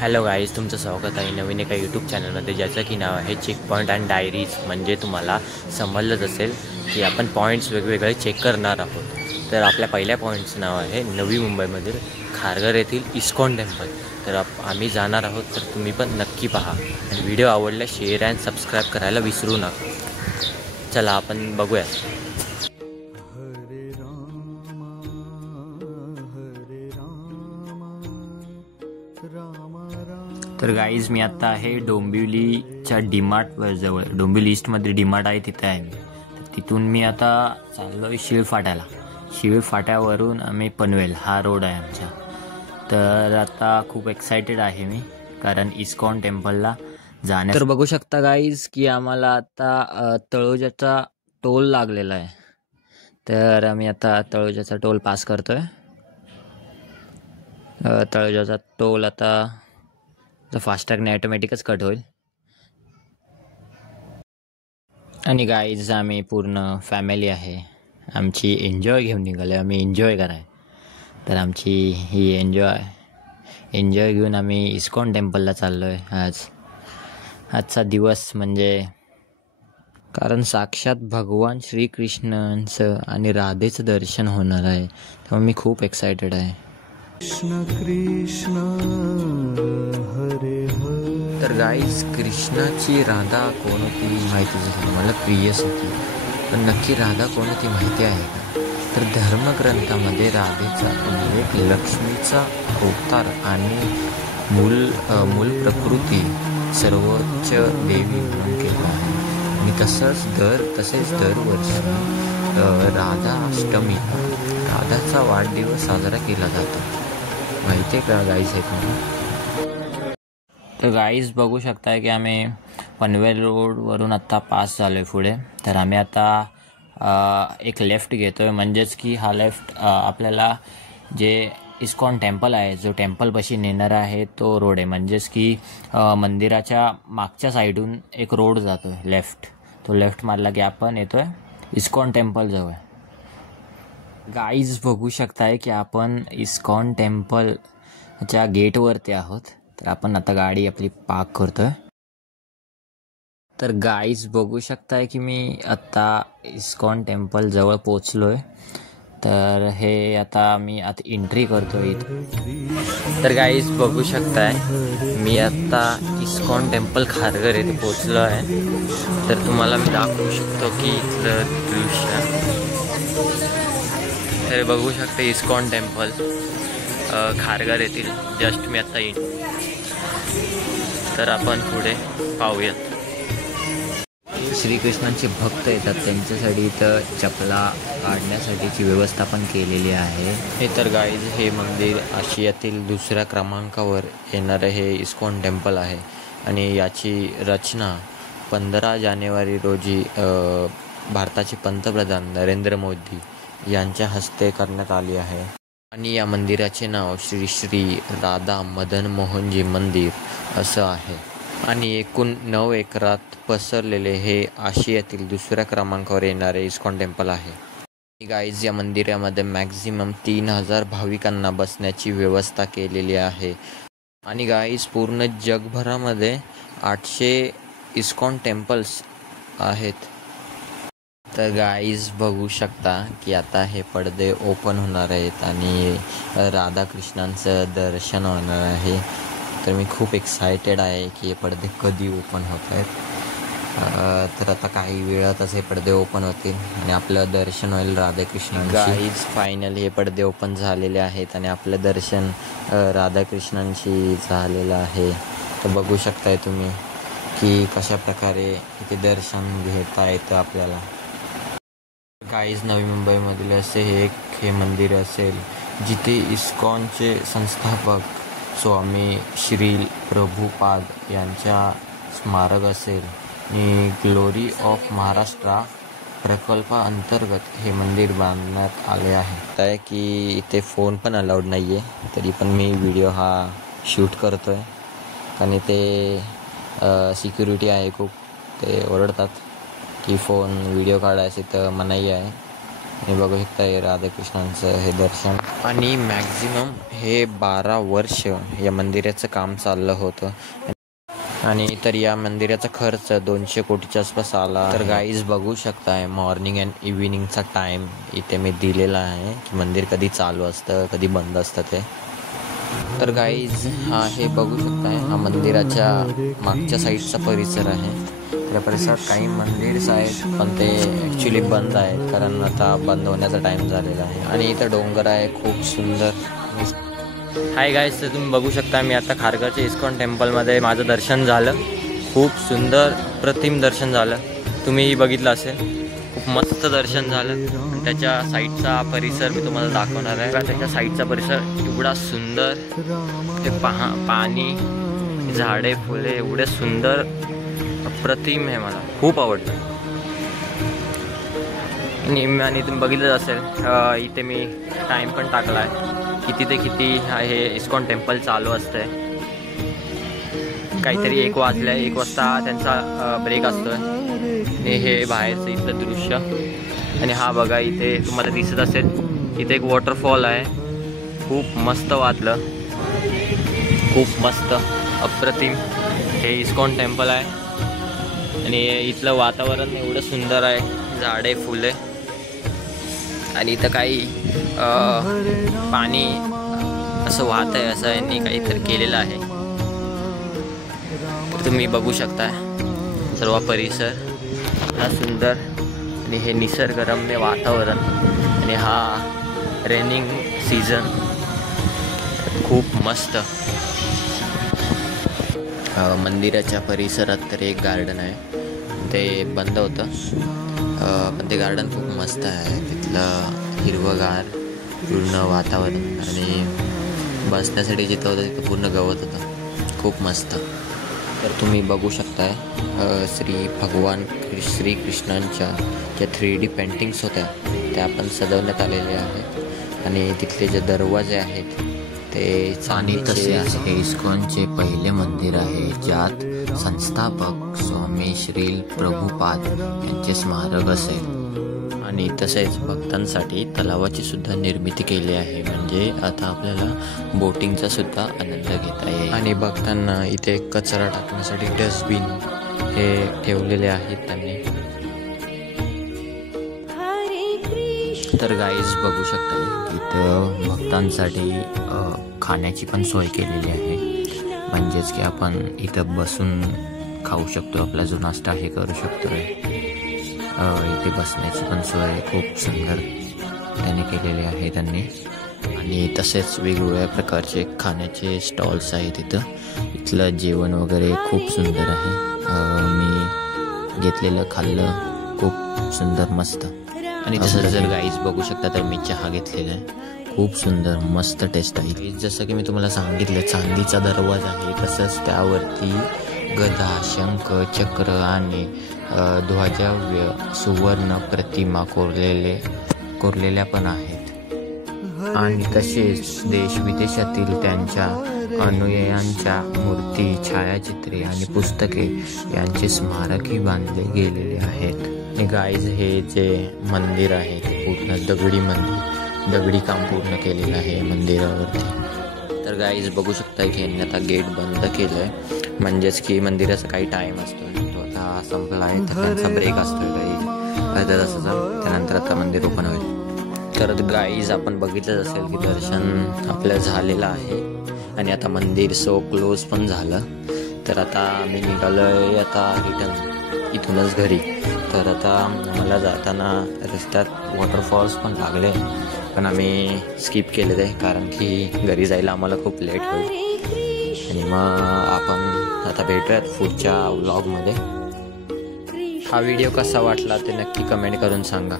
Hello guys, तुमचं स्वागत आहे नवीन एका यूट्यूब चॅनलमध्ये, ज्याचं की नाव आहे चेक पॉईंट अँड डायरीज. म्हणजे तुम्हाला समजलंच असेल की आपण पॉईंट्स वेगवेगळे चेक करणार आहोत. तर आपल्या पहिल्या पॉईंटचं नाव आहे नवी मुंबईमधील खारघर येथील इस्कॉन टेम्पल. तर आम्ही जाणार आहोत, तर तुम्ही पण नक्की पहा आणि व्हिडिओ आवडल्यास शेअर अँड सबस्क्राईब करायला विसरू नका. चला आपण बघूया. तर गाईज, मी आत्ता आहे डोंबिवलीच्या डीमार्टवर जवळ. डोंबिवली ईस्टमध्ये डीमार्ट आहे, तिथे आहे मी. तर तिथून मी आता चाललो आहे शिळफाट्याला. शिळफाट्यावरून आम्ही पनवेल हा रोड आहे आमचा. तर आता खूप एक्सायटेड आहे मी, कारण इस्कॉन टेम्पलला जाण्या. तर बघू शकता गाईज की आम्हाला आता तळोजाचा टोल लागलेला आहे. तर आम्ही आता तळोजाचा टोल पास करतोय. तळोजाचा टोल आता फास्टॅगने ऑटोमॅटिकच कट होईल. आणि गाईज, आम्ही पूर्ण फॅमिली आहे, आमची एन्जॉय घेऊन निघालो. आम्ही एन्जॉय कराय. तर आमची ही एन्जॉय घेऊन आम्ही इस्कॉन टेम्पलला चाललो आहे. आजचा दिवस म्हणजे, कारण साक्षात भगवान श्रीकृष्णांचं आणि राधेचं दर्शन होणार आहे, तेव्हा मी खूप एक्सायटेड आहे. कृष्ण कृष्ण हरे हरे. तर गाईज, कृष्णाची राधा कोण होती माहिती झाली मला, प्रियस होती. पण नक्की राधा कोण होती माहिती आहे का? तर धर्मग्रंथामध्ये राधेचा उल्लेख लक्ष्मीचा अवतार आणि मूल प्रकृती सर्वोच्च देवी म्हणून केला आहे. आणि तसेच दरवर्षी राधा अष्टमी, राधाचा वाढदिवस साजरा केला जातो. माहिती आहे का गाईज हे तुम्हाला? तर गाईज बघू शकताय की आम्ही पनवेल रोडवरून आत्ता पास झालो आहे पुढे. तर आम्ही आता एक लेफ्ट घेतो आहे, म्हणजेच की हा लेफ्ट आपल्याला जे इस्कॉन टेम्पल आहे, जो टेम्पलपाशी नेणारा आहे तो रोड आहे. म्हणजेच की मंदिराच्या मागच्या साईडून एक रोड जातो आहे लेफ्ट. तो लेफ्ट मारला की आपण येतो आहे इस्कॉन टेम्पलजवळ. गाईज बघू शकताय की आपण इस्कॉन टेम्पलच्या गेटवरती आहोत. तर आपण आता गाडी आपली पार्क करतोय. तर गाईज बघू शकताय की मी आत्ता इस्कॉन टेम्पल जवळ पोचलोय. तर हे आता मी एंट्री करतोय इथं. तर गाईज बघू शकताय मी आत्ता इस्कॉन टेम्पल खारघर येथे पोचलो आहे. तर तुम्हाला मी दाखवू शकतो की इथलं दृश्य. तर बघू शकता इस्कॉन टेम्पल खारघर येथील जस्ट मी आत्ता येईन. तर आपण पुढे पाहूयात. श्रीकृष्णांचे भक्त येतात, त्यांच्यासाठी इथं चपला काढण्यासाठीची व्यवस्था पण केलेली आहे. हे तर गाईज, हे मंदिर आशियातील दुसऱ्या क्रमांकावर येणारं हे इस्कॉन टेम्पल आहे. आणि याची रचना 15 जानेवारी रोजी भारताचे पंतप्रधान नरेंद्र मोदी यांच्या हस्ते करण्यात आली आहे. आणि या मंदिराचे नाव श्री श्री राधा मदन मोहनजी मंदिर असं आहे. आणि एकूण 9 एकरात पसरलेले हे आशियातील दुसऱ्या क्रमांकावर येणारे इस्कॉन टेम्पल आहे. गाईज, या मंदिरामध्ये मॅक्झिमम 3000 भाविकांना बसण्याची व्यवस्था केलेली आहे. आणि गाईज, पूर्ण जगभरामध्ये 800 इस्कॉन टेम्पल्स आहेत. तर गाईज बघू शकता की आता हे पडदे ओपन होणार आहेत आणि राधाकृष्णांचं दर्शन होणार आहे. तर मी खूप एक्सायटेड आहे की हे पडदे कधी ओपन होत आहेत. तर आता काही वेळातच हे पडदे ओपन होतील आणि आपलं दर्शन होईल राधाकृष्णांची. गाईज, फायनली हे पडदे ओपन झालेले आहेत आणि आपलं दर्शन राधाकृष्णांची झालेलं आहे. तर बघू शकताय तुम्ही की कशा प्रकारे इथे दर्शन घेता येतं आपल्याला. गाईज, नवी मुंबईमधील असे हे मंदिर असेल जिथे इस्कॉनचे संस्थापक स्वामी श्री प्रभुपाद यांच्या स्मारक असेल. आणि ग्लोरी ऑफ महाराष्ट्र प्रकल्पाअंतर्गत हे मंदिर बांधण्यात आले आहे. आहे की इथे फोन पण अलाउड नाही आहे, तरी पण मी व्हिडिओ हा शूट करतो आहे. कारण इथे सिक्युरिटी आहे खूप, ते ओरडतात की फोन व्हिडिओ काढायचे तर मनाई आहे. हे बघू शकता हे राधाकृष्णांचं हे दर्शन. आणि मॅक्झिमम हे 12 वर्ष या मंदिराचं काम चाललं होतं. आणि तर या मंदिराचा खर्च 200 कोटीच्या आसपास आला. तर गाईज बघू शकताय मॉर्निंग अँड इव्हिनिंगचा टाईम इथे मी दिलेला आहे की मंदिर कधी चालू असतं कधी बंद असतं ते. तर गाईज हे बघू शकताय हा मंदिराच्या मागच्या साईडचा परिसर आहे. त्या परिसरात काही मंदिर्स आहेत पण ते ॲक्च्युली बंद आहेत कारण आता बंद होण्याचा टाईम झालेला आहे. आणि इथं डोंगर आहे खूप सुंदर. हाय गाईज, तर तुम्ही बघू शकता मी आता खारघरच्या इस्कॉन टेम्पलमध्ये माझं दर्शन झालं. खूप सुंदर प्रतिम दर्शन झालं. तुम्हीही बघितलं असेल. खूप मस्त दर्शन झालं. आणि त्याच्या साईडचा परिसर मी तुम्हाला दाखवणार आहे. त्याच्या साईडचा परिसर एवढा सुंदर. ते पाणी, झाडे, फुले एवढे सुंदर अप्रतिम आहे. मला खूप आवडतं. आणि तुम्ही बघितलं असेल इथे मी टाईम पण टाकला आहे किती ते किती हे इस्कॉन टेम्पल चालू असतंय. काहीतरी 1 वाजता त्यांचा ब्रेक असतोय. आणि हे बाहेरचं इथलं दृश्य. आणि हा बघा इथे तुम्हाला दिसत असेल इथे एक वॉटरफॉल आहे. खूप मस्त वाटलं. खूप मस्त अप्रतिम हे इस्कॉन टेम्पल आहे. आणि इथलं वातावरण एवढं सुंदर आहे. झाडे, फुले आणि इथं काही पाणी असं वाहत आहे. असं यांनी काहीतरी केलेलं आहे. तर तुम्ही बघू शकता सर्व परिसर हा सुंदर. आणि हे निसर्गरम्य वातावरण. आणि हा रेनिंग सीझन खूप मस्त. मंदिराच्या परिसरात तर एक गार्डन आहे ते बंद होतं पण ते गार्डन खूप मस्त आहे. तिथलं हिरवंगार पूर्ण वातावरण आणि बसण्यासाठी जिथं होतं तिथं पूर्ण गवत होतं. खूप मस्त. तर तुम्ही बघू शकताय भगवान श्रीकृष्णांच्या ज्या 3D पेंटिंग्स होत्या त्या पण सजवण्यात आलेल्या आहेत. आणि तिथले जे दरवाजे आहेत ते चांदीचे आहे. हे इस्कॉनचे पहिले मंदिर आहे ज्यात संस्थापक स्वामी श्रील प्रभुपाद यांचे स्मारक असेल. आणि तसेच भक्तांसाठी तलावाची सुद्धा निर्मिती केली आहे. म्हणजे आता आपल्याला बोटिंगचा सुद्धा आनंद घेता येईल. आणि भक्तांना इथे कचरा टाकण्यासाठी डस्टबिन हे ठेवलेले आहेत त्यांनी. तर गाईज बघू शकता इथं भक्तांसाठी खाण्याची पण सोय केलेली आहे. म्हणजेच की आपण इथं बसून खाऊ शकतो. आपला जो नाश्ता हे करू शकतो. इथे बसण्याची पण सोय खूप सुंदर त्याने केलेली आहे त्यांनी. आणि तसेच वेगवेगळ्या प्रकारचे खाण्याचे स्टॉल्स आहेत इथं. इथलं जेवण वगैरे खूप सुंदर आहे. मी घेतलेलं खाल्लं खूप सुंदर मस्त. आणि तसं जर गाईज बघू शकता तर मी चहा घेतलेला आहे. खूप सुंदर मस्त टेस्ट आहे. जसं की मी तुम्हाला सांगितलं चांदीचा दरवाजा आहे तसंच त्यावरती गदा, शंख, चक्र आणि ध्वजाव्य सुवर्ण प्रतिमा कोरलेल्या पण आहेत. आणि तसेच देश विदेशातील त्यांच्या अनुयायांच्या मूर्ती, छायाचित्रे आणि पुस्तके यांचे स्मारकही बांधले गेलेले आहेत. आणि गाईज हे जे मंदिर आहे ते पूर्ण दगडी काम पूर्ण केलेलं आहे मंदिरावरती. तर गाईज बघू शकता की यांनी आता गेट बंद केलं आहे. म्हणजेच की मंदिराचा काही टाईम असतो तो आता संपला आहे. तर त्यांचा ब्रेक असतो काही अर्ध्या तासाचा. त्यानंतर आता मंदिर ओपन होईल. तर गाईज आपण बघितलंच असेल की दर्शन आपलं झालेलं आहे. आणि आता मंदिर क्लोज पण झालं. तर आता मी निघालो आहे आता रिटर्न इथूनच घरी. तर आता मला जाताना रस्त्यात वॉटरफॉल्स पण लागले पण आम्ही स्किप केले ते कारण की घरी जायला आम्हाला खूप लेट होईल. आणि मग आपण आता भेटूयात पुढच्या व्लॉगमध्ये. हा व्हिडिओ कसा वाटला ते नक्की कमेंट करून सांगा.